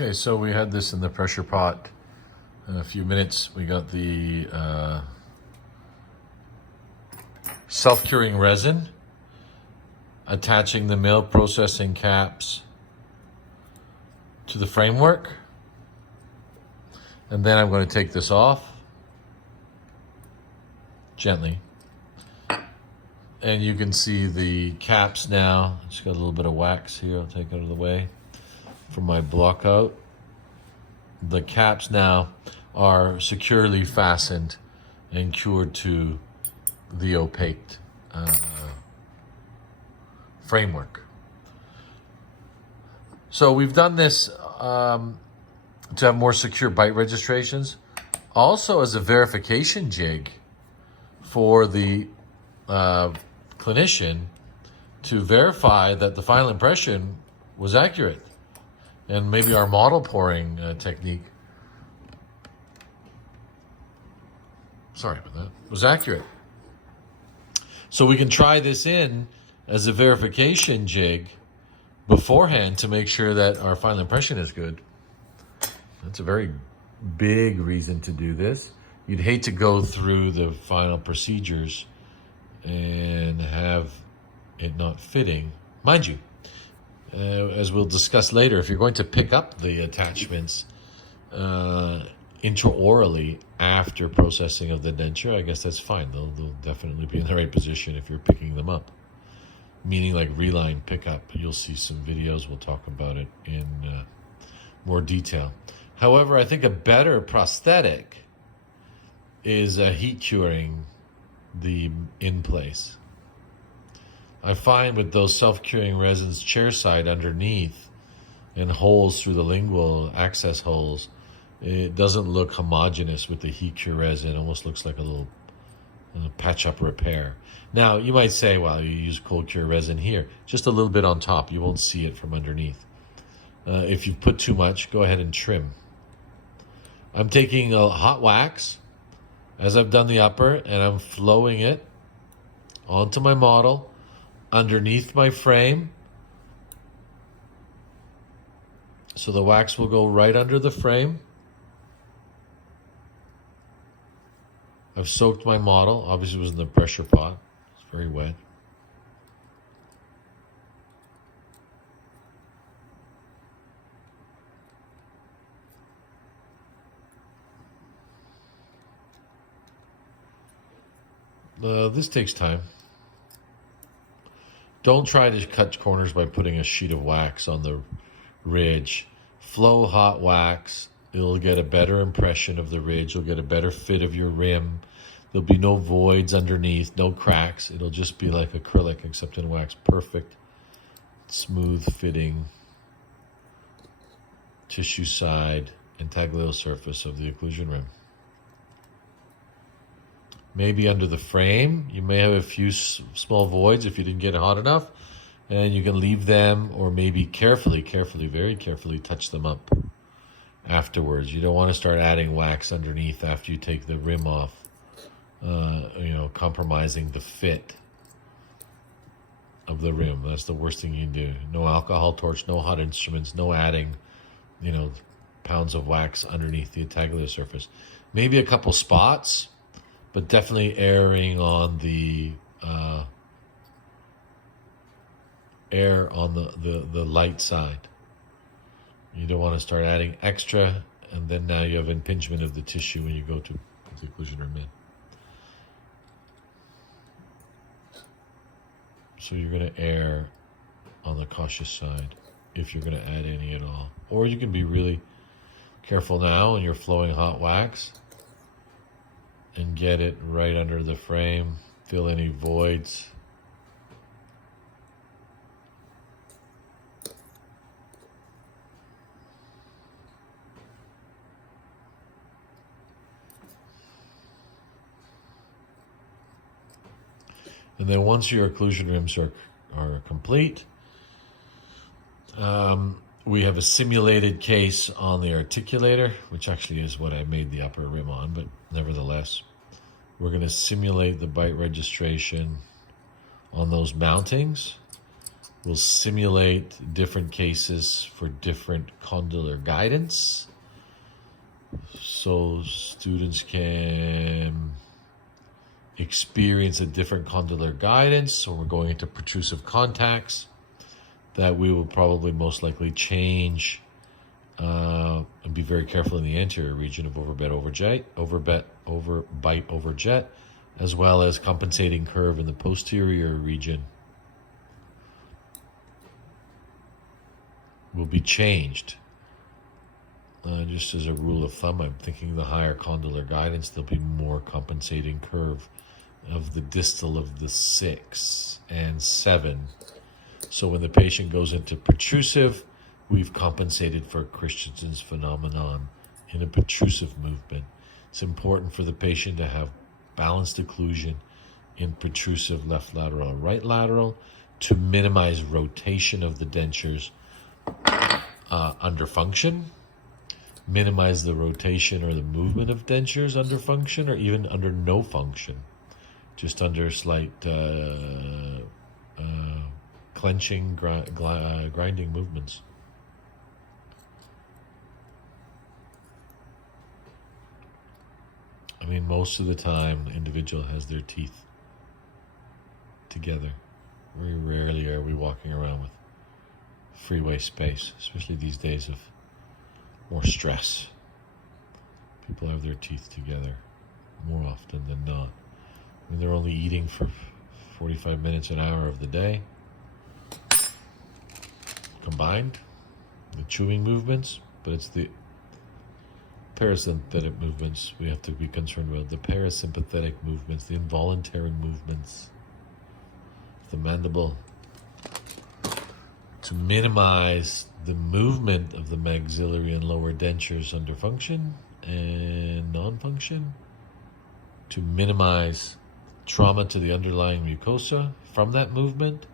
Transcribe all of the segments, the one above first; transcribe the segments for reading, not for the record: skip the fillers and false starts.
Okay, so we had this in the pressure pot in a few minutes. We got the self-curing resin, attaching the milk processing caps to the framework. And then I'm going to take this off gently. And you can see the caps now. Just got a little bit of wax here. I'll take it out of the way from my block out. The caps now are securely fastened and cured to the opaque framework. So we've done this to have more secure bite registrations, also as a verification jig for the clinician to verify that the final impression was accurate, and maybe our model pouring technique, sorry about that, was accurate. So we can try this in as a verification jig beforehand to make sure that our final impression is good. That's a very big reason to do this. You'd hate to go through the final procedures and have it not fitting. Mind you, as we'll discuss later, if you're going to pick up the attachments intraorally after processing of the denture, I guess that's fine. They'll definitely be in the right position if you're picking them up. Meaning like reline pickup. You'll see some videos. We'll talk about it in more detail. However, I think a better prosthetic is heat curing the in place. I find with those self-curing resins chair side underneath and holes through the lingual access holes, it doesn't look homogeneous with the heat cure resin. It almost looks like a little patch up repair. Now you might say, well, you use cold cure resin here, just a little bit on top. You won't see it from underneath. If you put too much, go ahead and trim. I'm taking a hot wax as I've done the upper, and I'm flowing it onto my model underneath my frame. So the wax will go right under the frame. I've soaked my model. Obviously it was in the pressure pot. It's very wet. This takes time. Don't try to cut corners by putting a sheet of wax on the ridge. Flow hot wax. It'll get a better impression of the ridge. You'll get a better fit of your rim. There'll be no voids underneath, no cracks. It'll just be like acrylic except in wax. Perfect, smooth fitting tissue side intaglio surface of the occlusion rim. Maybe under the frame, you may have a few small voids if you didn't get it hot enough, and you can leave them, or maybe carefully, very carefully touch them up afterwards. You don't want to start adding wax underneath after you take the rim off, compromising the fit of the rim. That's the worst thing you can do. No alcohol torch, no hot instruments, no adding, pounds of wax underneath the intaglio surface. Maybe a couple spots, but definitely erring on the air on the light side. You don't want to start adding extra, and then now you have impingement of the tissue when you go to put the occlusion rim in. So you're going to err on the cautious side if you're going to add any at all. Or you can be really careful now when you're flowing hot wax and get it right under the frame, fill any voids. And then once your occlusion rims are complete, we have a simulated case on the articulator, which actually is what I made the upper rim on, but nevertheless, we're going to simulate the bite registration on those mountings We'll simulate different cases for different condylar guidance, so students can experience a different condylar guidance. So we're going into protrusive contacts that we will probably most likely change and be very careful in the anterior region of overbite overjet, as well as compensating curve in the posterior region will be changed. Just as a rule of thumb, I'm thinking the higher condylar guidance, there'll be more compensating curve of the distal of the 6 and 7. So when the patient goes into protrusive, we've compensated for Christensen's phenomenon in a protrusive movement. It's important for the patient to have balanced occlusion in protrusive left lateral or right lateral to minimize rotation of the dentures under function, minimize the rotation or the movement of dentures under function, or even under no function, just under slight clenching, grinding movements. I mean, most of the time, the individual has their teeth together. Very rarely are we walking around with freeway space, especially these days of more stress. People have their teeth together more often than not. I mean, they're only eating for 45 minutes, an hour of the day. Combined, the chewing movements, but it's the parasympathetic movements we have to be concerned about. The parasympathetic movements, the involuntary movements, the mandible, to minimize the movement of the maxillary and lower dentures under function and non-function, to minimize trauma to the underlying mucosa from that movement,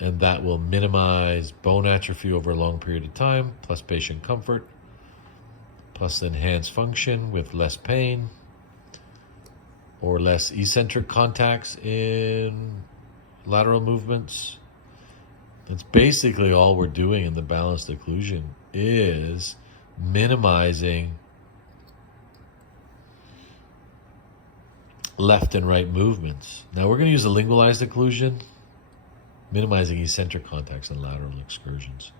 and that will minimize bone atrophy over a long period of time, plus patient comfort, plus enhanced function with less pain or less eccentric contacts in lateral movements. That's basically all we're doing in the balanced occlusion, is minimizing left and right movements. Now we're going to use a lingualized occlusion, minimizing eccentric contacts and lateral excursions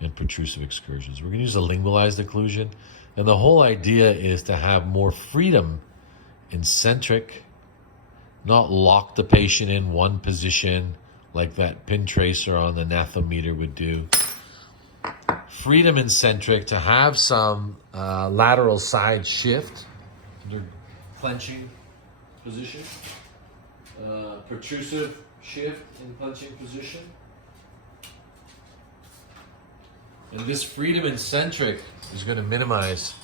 and protrusive excursions. We're going to use a lingualized occlusion, and the whole idea is to have more freedom in centric, not lock the patient in one position like that pin tracer on the nathometer would do. Freedom in centric, to have some lateral side shift under clenching position, protrusive shift in clenching position. And this freedom in centric is going to minimize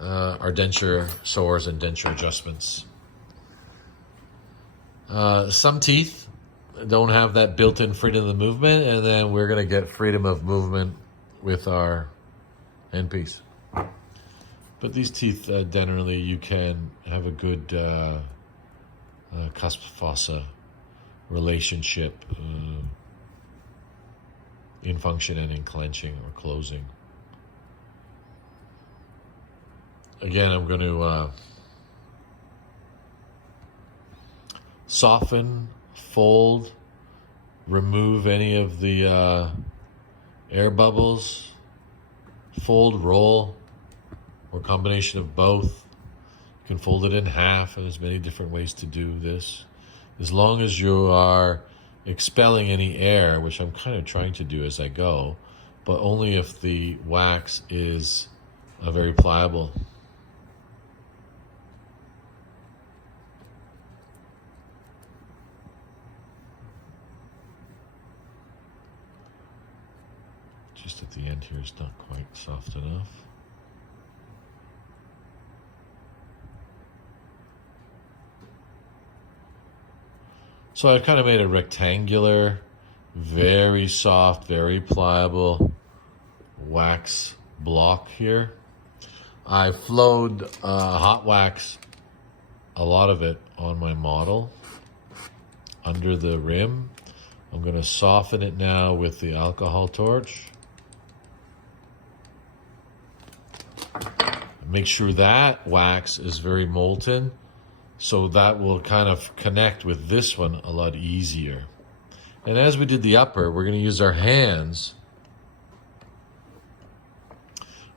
our denture sores and denture adjustments. Some teeth don't have that built-in freedom of movement, and then we're going to get freedom of movement with our handpiece. But these teeth, generally, you can have a good cusp fossa relationship in function and in clenching or closing. Again, I'm going to soften, fold, remove any of the air bubbles, fold, roll, or combination of both. You can fold it in half, and there's many different ways to do this. As long as you are expelling any air, which I'm kind of trying to do as I go, but only if the wax is very pliable. Just at the end here, it's not quite soft enough. So I've kind of made a rectangular, very soft, very pliable wax block here. I flowed hot wax, a lot of it, on my model. under the rim. I'm going to soften it now with the alcohol torch. Make sure that wax is very molten, so that will kind of connect with this one a lot easier. And as we did the upper, we're going to use our hands.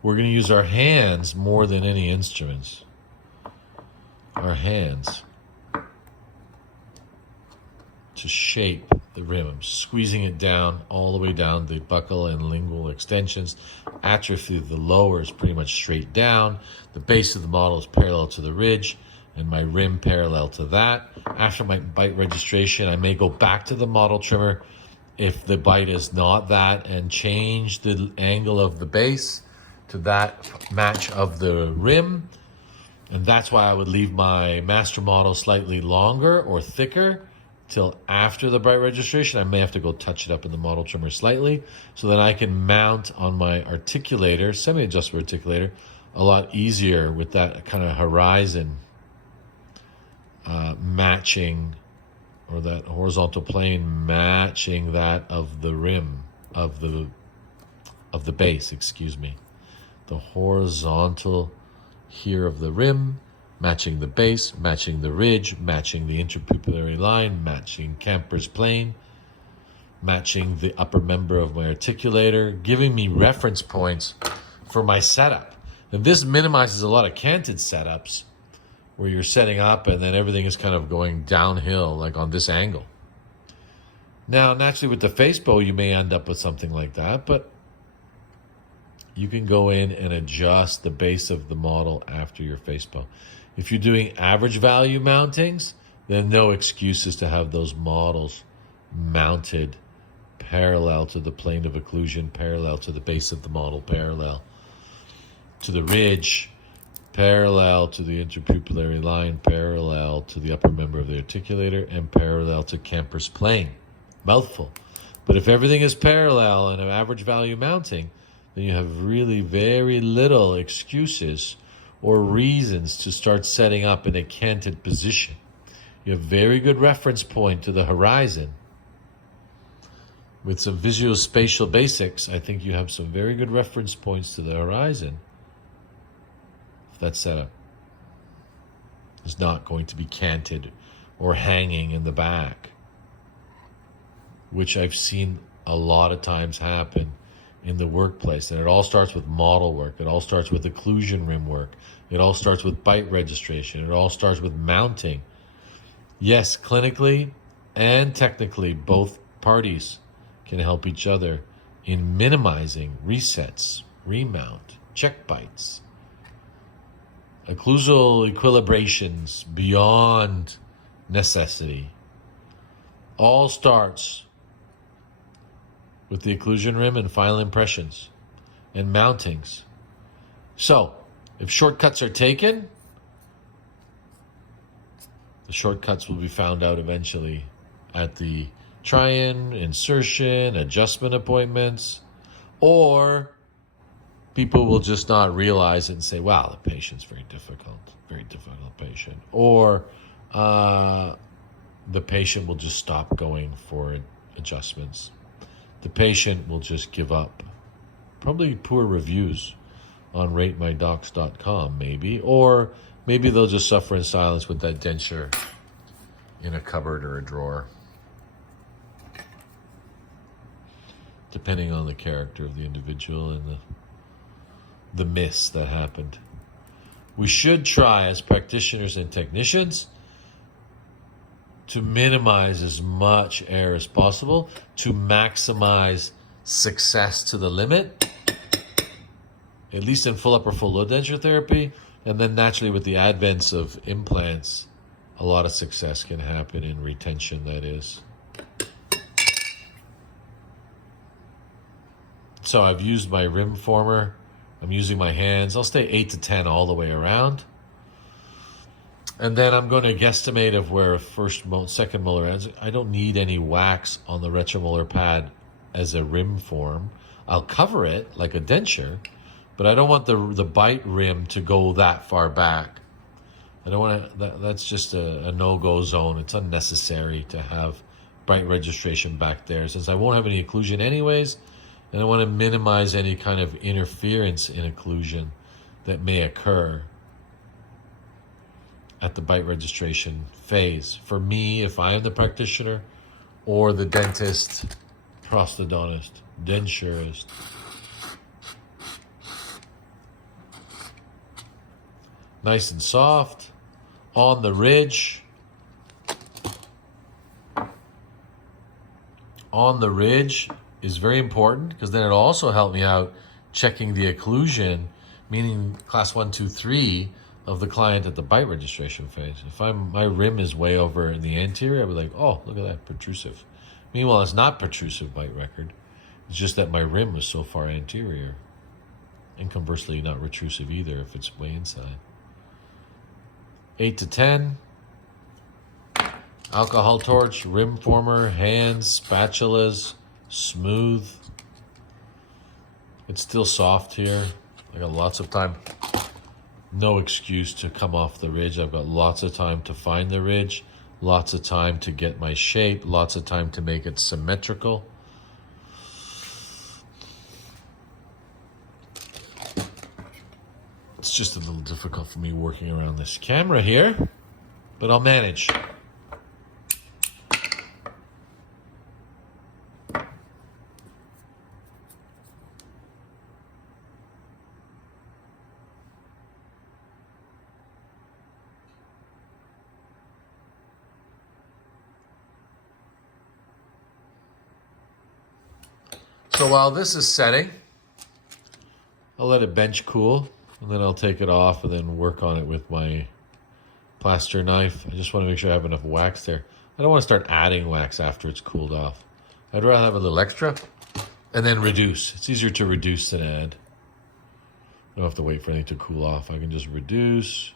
We're going to use our hands more than any instruments. Our hands to shape the rim. I'm squeezing it down all the way down the buccal and lingual extensions. Atrophy of the lower is pretty much straight down. The base of the model is parallel to the ridge, and my rim parallel to that. After my bite registration, I may go back to the model trimmer if the bite is not that, and change the angle of the base to that match of the rim. And that's why I would leave my master model slightly longer or thicker till after the bite registration. I may have to go touch it up in the model trimmer slightly, so that I can mount on my articulator, semi-adjustable articulator, a lot easier with that kind of horizon matching, or that horizontal plane matching that of the rim, of the base, excuse me. The horizontal here of the rim, matching the base, matching the ridge, matching the interpupillary line, matching Camper's plane, matching the upper member of my articulator, giving me reference points for my setup. And this minimizes a lot of canted setups where you're setting up and then everything is kind of going downhill, like on this angle. Now, naturally with the face bow, you may end up with something like that, but you can go in and adjust the base of the model after your face bow. If you're doing average value mountings, then no excuses to have those models mounted parallel to the plane of occlusion, parallel to the base of the model, parallel to the ridge, parallel to the interpupillary line, parallel to the upper member of the articulator, and parallel to Camper's plane. Mouthful. But if everything is parallel in an average value mounting, then you have really very little excuses or reasons to start setting up in a canted position. You have very good reference point to the horizon. With some visuospatial basics, I think you have some very good reference points to the horizon. That setup is not going to be canted or hanging in the back, which I've seen a lot of times happen in the workplace. And it all starts with model work. It all starts with occlusion rim work. It all starts with bite registration. It all starts with mounting. Yes, clinically and technically, both parties can help each other in minimizing resets, remount, check bites, occlusal equilibrations beyond necessity. All starts with the occlusion rim and final impressions and mountings. So, if shortcuts are taken, the shortcuts will be found out eventually at the try-in, insertion, adjustment appointments, or people will just not realize it and say, wow, the patient's very difficult patient. Or the patient will just stop going for adjustments. The patient will just give up. Probably poor reviews on ratemydocs.com maybe, or maybe they'll just suffer in silence with that denture in a cupboard or a drawer, depending on the character of the individual and the miss that happened. We should try as practitioners and technicians to minimize as much error as possible, to maximize success to the limit, at least in full upper full low denture therapy. And then naturally with the advents of implants, a lot of success can happen in retention, that is. So I've used my rim former. I'm using my hands. I'll stay 8 to 10 all the way around. And then I'm going to guesstimate of where second molar ends. I don't need any wax on the retromolar pad as a rim form. I'll cover it like a denture, but I don't want the bite rim to go that far back. I don't want to, that's just a no-go zone. It's unnecessary to have bite registration back there, since I won't have any occlusion anyways, and I want to minimize any kind of interference in occlusion that may occur at the bite registration phase. For me, if I am the practitioner or the dentist, prosthodontist, denturist. Nice and soft, on the ridge. On the ridge is very important, because then it'll also help me out checking the occlusion, meaning class 1, 2, 3 of the client at the bite registration phase. If my rim is way over in the anterior, I'll be like, oh, look at that, protrusive. Meanwhile, it's not protrusive bite record. It's just that my rim was so far anterior. And conversely, not retrusive either if it's way inside. 8 to 10. Alcohol torch, rim former, hands, spatulas, smooth. It's still soft here. I got lots of time. No excuse to come off the ridge. I've got lots of time to find the ridge, lots of time to get my shape, lots of time to make it symmetrical. It's just a little difficult for me working around this camera here, but I'll manage. So while this is setting, I'll let it bench cool, and then I'll take it off and then work on it with my plaster knife. I just want to make sure I have enough wax there. I don't want to start adding wax after it's cooled off. I'd rather have a little extra and then reduce. It's easier to reduce than add. I don't have to wait for anything to cool off. I can just reduce,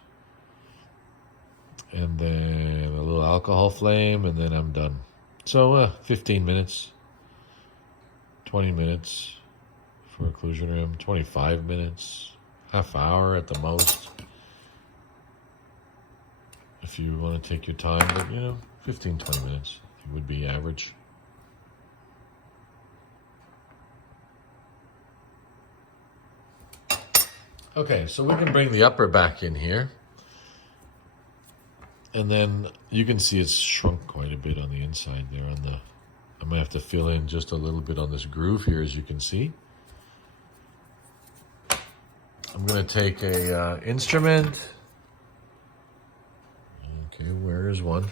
and then a little alcohol flame, and then I'm done. So 15 minutes. 20 minutes for occlusion rim, 25 minutes, half hour at the most, if you want to take your time, but 15, 20 minutes would be average. Okay, so we can bring the upper back in here, and then you can see it's shrunk quite a bit on the inside there. I'm going to have to fill in just a little bit on this groove here, as you can see. I'm going to take a instrument. Okay, where is one?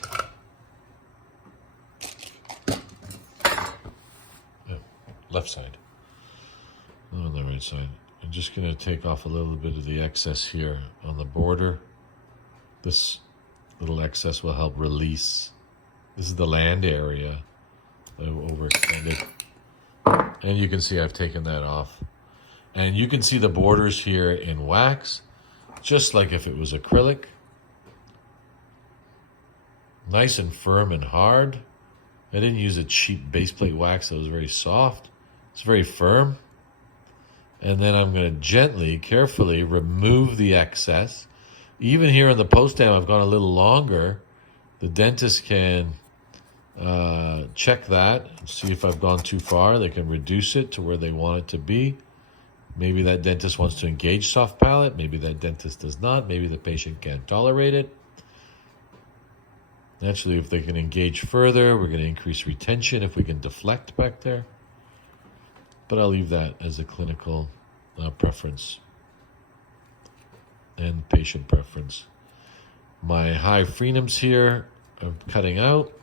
Oh, left side. Not on the right side. I'm just going to take off a little bit of the excess here on the border. This little excess will help release. This is the land area. Overextended, and you can see I've taken that off, and you can see the borders here in wax, just like if it was acrylic. Nice and firm and hard. I didn't use a cheap base plate wax that was very soft. It's very firm. And then I'm going to gently, carefully remove the excess. Even here on the post dam, I've gone a little longer. The dentist can check that, see if I've gone too far. They can reduce it to where they want it to be. Maybe that dentist wants to engage soft palate. Maybe that dentist does not. Maybe the patient can't tolerate it. Naturally, if they can engage further, we're going to increase retention if we can deflect back there. But I'll leave that as a clinical preference and patient preference. My high frenums here I'm cutting out.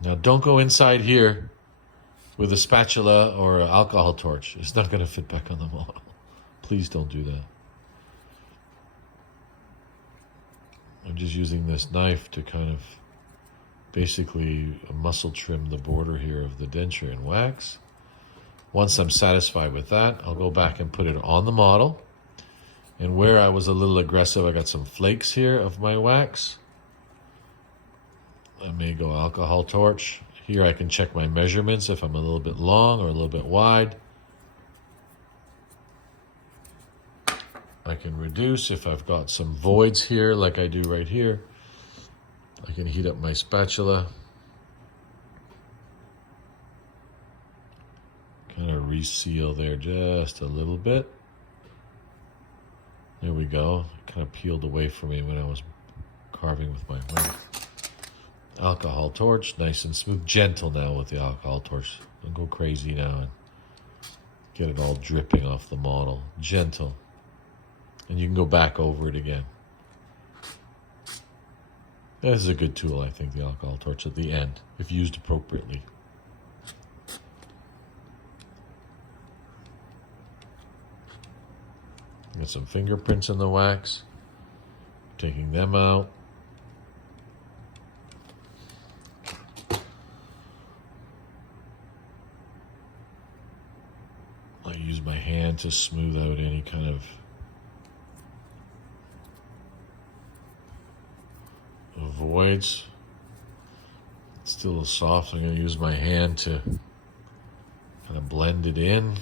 Now, don't go inside here with a spatula or an alcohol torch. It's not going to fit back on the model. Please don't do that. I'm just using this knife to kind of basically muscle trim the border here of the denture in wax. Once I'm satisfied with that, I'll go back and put it on the model. And where I was a little aggressive, I got some flakes here of my wax. I may go alcohol torch Here I can check my measurements if I'm a little bit long or a little bit wide. I can reduce if I've got some voids here like I do right here. I can heat up my spatula. Kind of reseal there just a little bit. There we go. It kind of peeled away from me when I was carving with my knife. Alcohol torch, nice and smooth. Gentle now with the alcohol torch. Don't go crazy now and get it all dripping off the model. Gentle. And you can go back over it again. This is a good tool, I think, the alcohol torch at the end, if used appropriately. Got some fingerprints in the wax. Taking them out. I use my hand to smooth out any kind of voids. It's still a little soft, so I'm going to use my hand to kind of blend it in.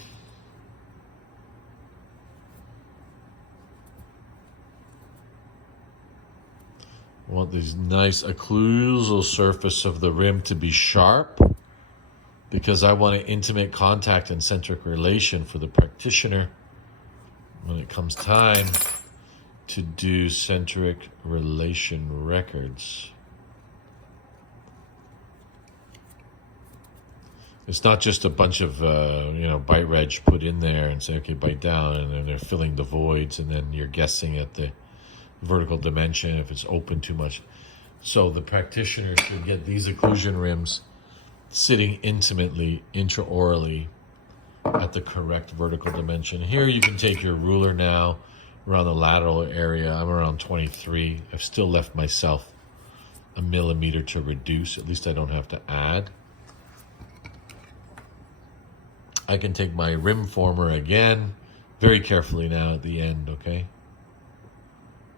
I want this nice occlusal surface of the rim to be sharp because I want an intimate contact and centric relation for the practitioner when it comes time to do centric relation records. It's not just a bunch of bite reg put in there and say, okay, bite down, and then they're filling the voids, and then you're guessing at the vertical dimension if it's open too much. So the practitioner should get these occlusion rims sitting intimately, intraorally, at the correct vertical dimension. Here you can take your ruler now around the lateral area. I'm around 23. I've still left myself a millimeter to reduce. At least I don't have to add. I can take my rim former again, very carefully now at the end, okay?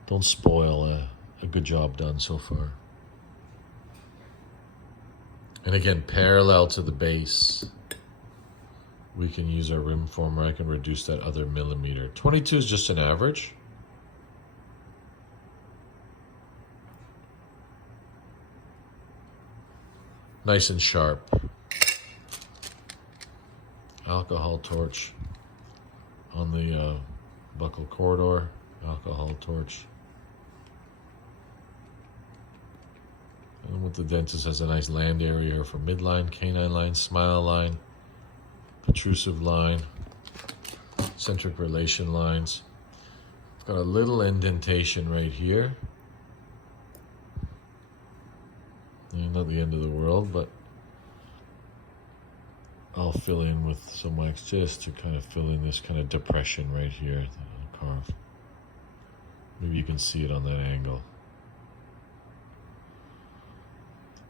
Don't spoil a good job done so far. And again, parallel to the base, we can use our rim former. I can reduce that other millimeter. 22 is just an average. Nice and sharp. Alcohol torch on the buccal corridor. Alcohol torch. And with the dentist has a nice land area for midline, canine line, smile line, protrusive line, centric relation lines. Got a little indentation right here. Not the end of the world, but I'll fill in with some wax just to kind of fill in this kind of depression right here, the carve. Maybe you can see it on that angle.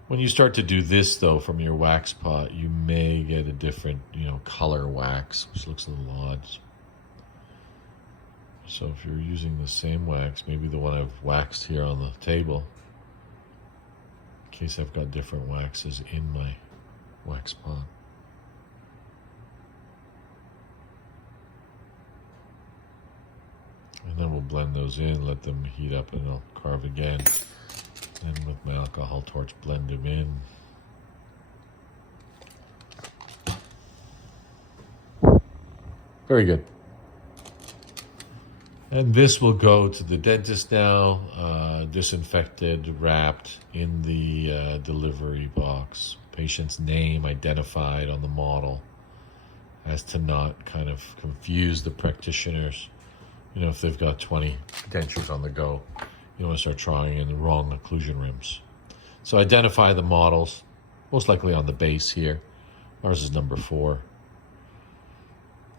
When you start to do this, though, from your wax pot, you may get a different, color wax, which looks a little odd. So if you're using the same wax, maybe the one I've waxed here on the table, in case I've got different waxes in my wax pot. And then we'll blend those in, let them heat up, and I'll carve again. And with my alcohol torch, blend them in. Very good. And this will go to the dentist now, disinfected, wrapped in the delivery box. Patient's name identified on the model as to not kind of confuse the practitioners. If they've got 20 dentures on the go, you don't want to start trying in the wrong occlusion rims. So identify the models, most likely on the base here. Ours is number 4.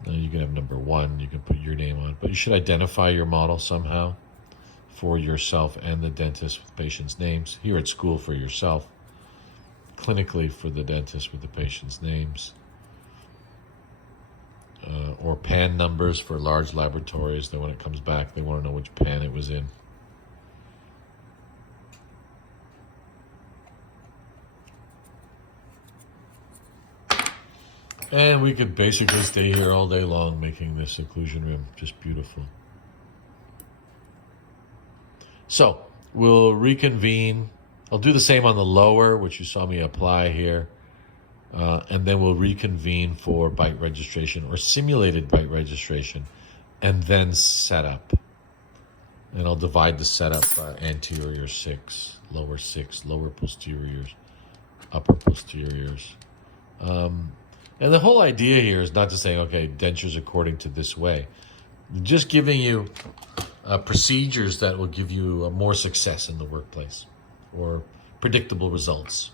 Now you can have number 1, you can put your name on, but you should identify your model somehow for yourself and the dentist with patients' names. Here at school for yourself, clinically for the dentist with the patients' names. Or pan numbers for large laboratories, that when it comes back, they want to know which pan it was in. And we could basically stay here all day long making this occlusion rim just beautiful. So we'll reconvene. I'll do the same on the lower, which you saw me apply here. And then we'll reconvene for bite registration or simulated bite registration, and then setup. And I'll divide the setup anterior 6, lower posteriors, upper posteriors. And the whole idea here is not to say, okay, dentures according to this way. Just giving you procedures that will give you more success in the workplace or predictable results.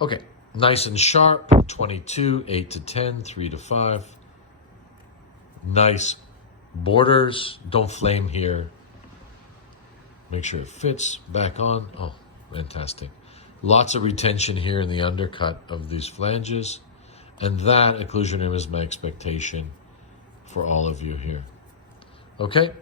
Okay, nice and sharp, 22, 8 to 10, 3 to 5. Nice borders, don't flame here. Make sure it fits back on. Oh, fantastic. Lots of retention here in the undercut of these flanges. And that occlusion rim is my expectation for all of you here. Okay?